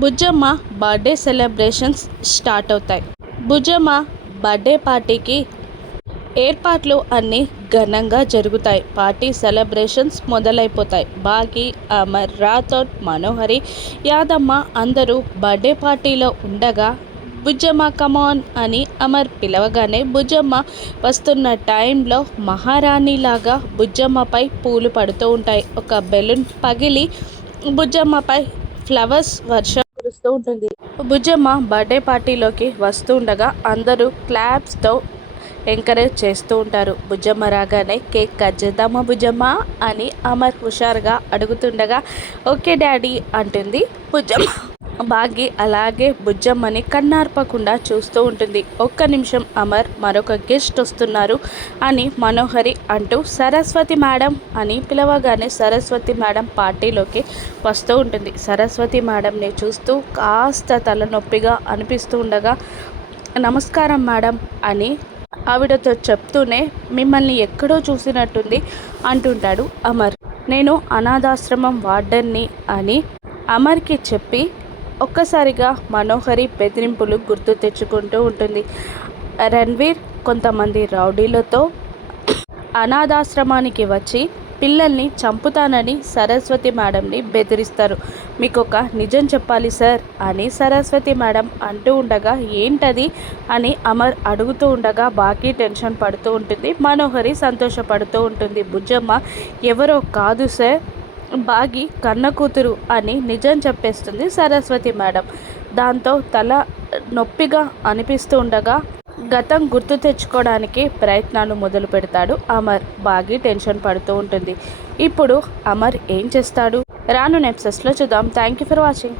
Bujjamma birthday celebrations start అవుతాయి. Bujjamma birthday పార్టీకి ఏర్పాట్లు అన్నీ ఘనంగా జరుగుతాయి. పార్టీ సెలబ్రేషన్స్ మొదలైపోతాయి. బాగి, అమర్, రాథోడ్, మనోహరి, యాదమ్మ అందరూ బర్త్డే పార్టీలో ఉండగా బుజ్జమ్మ కమాన్ అని అమర్ పిలవగానే బుజ్జమ్మ వస్తున్న టైంలో మహారాణిలాగా బుజ్జమ్మపై పూలు పడుతూ ఉంటాయి. ఒక బెలూన్ పగిలి బుజ్జమ్మపై ఫ్లవర్స్ వర్షం కురుస్తూ ఉంటుంది. బుజ్జమ్మ బర్త్డే పార్టీలోకి వస్తూ ఉండగా అందరూ క్లాప్స్తో ఎంకరేజ్ చేస్తూ ఉంటారు. బుజ్జమ్మ రాగానే కేక్ కట్ చేద్దామా బుజ్జమ్మ అని అమర్ హుషారుగా అడుగుతుండగా ఓకే డాడీ అంటుంది బుజ్జమ్మ. బాగి అలాగే బుజ్జమ్మని కన్నార్పకుండా చూస్తూ ఉంటుంది. ఒక్క నిమిషం అమర్, మరొక గెస్ట్ వస్తున్నారు అని మనోహరి అంటూ సరస్వతి మేడం అని పిలవగానే సరస్వతి మేడం పార్టీలోకి వస్తూ ఉంటుంది. సరస్వతి మేడంని చూస్తూ కాస్త తలనొప్పిగా అనిపిస్తూ ఉండగా నమస్కారం మేడం అని ఆవిడతో చెప్తూనే మిమ్మల్ని ఎక్కడో చూసినట్టుంది అంటుంటాడు అమర్. నేను అనాథాశ్రమం వార్డెన్ని అని అమర్కి చెప్పి ఒక్కసారిగా మనోహరి బెదిరింపులు గుర్తు తెచ్చుకుంటూ ఉంటుంది. రణ్వీర్ కొంతమంది రౌడీలతో అనాథాశ్రమానికి వచ్చి పిల్లల్ని చంపుతానని సరస్వతి మేడంని బెదిరిస్తారు. మీకు ఒక నిజం చెప్పాలి సార్ అని సరస్వతి మేడం అంటూ ఉండగా ఏంటది అని అమర్ అడుగుతూ ఉండగా బాకీ టెన్షన్ పడుతూ ఉంటుంది. మనోహరి సంతోషపడుతూ ఉంటుంది. బుజ్జమ్మ ఎవరో కాదు సార్, బాగి కన్న కూతురు అని నిజం చెప్పేస్తుంది సరస్వతి మేడం. దాంతో తల నొప్పిగా అనిపిస్తూ ఉండగా గతం గుర్తు తెచ్చుకోవడానికి ప్రయత్నాలు మొదలు పెడతాడు అమర్. బాగి టెన్షన్ పడుతూ ఉంటుంది. ఇప్పుడు అమర్ ఏం చేస్తాడు రాను ఎపిసోడ్స్లో చూద్దాం. Thank you for watching.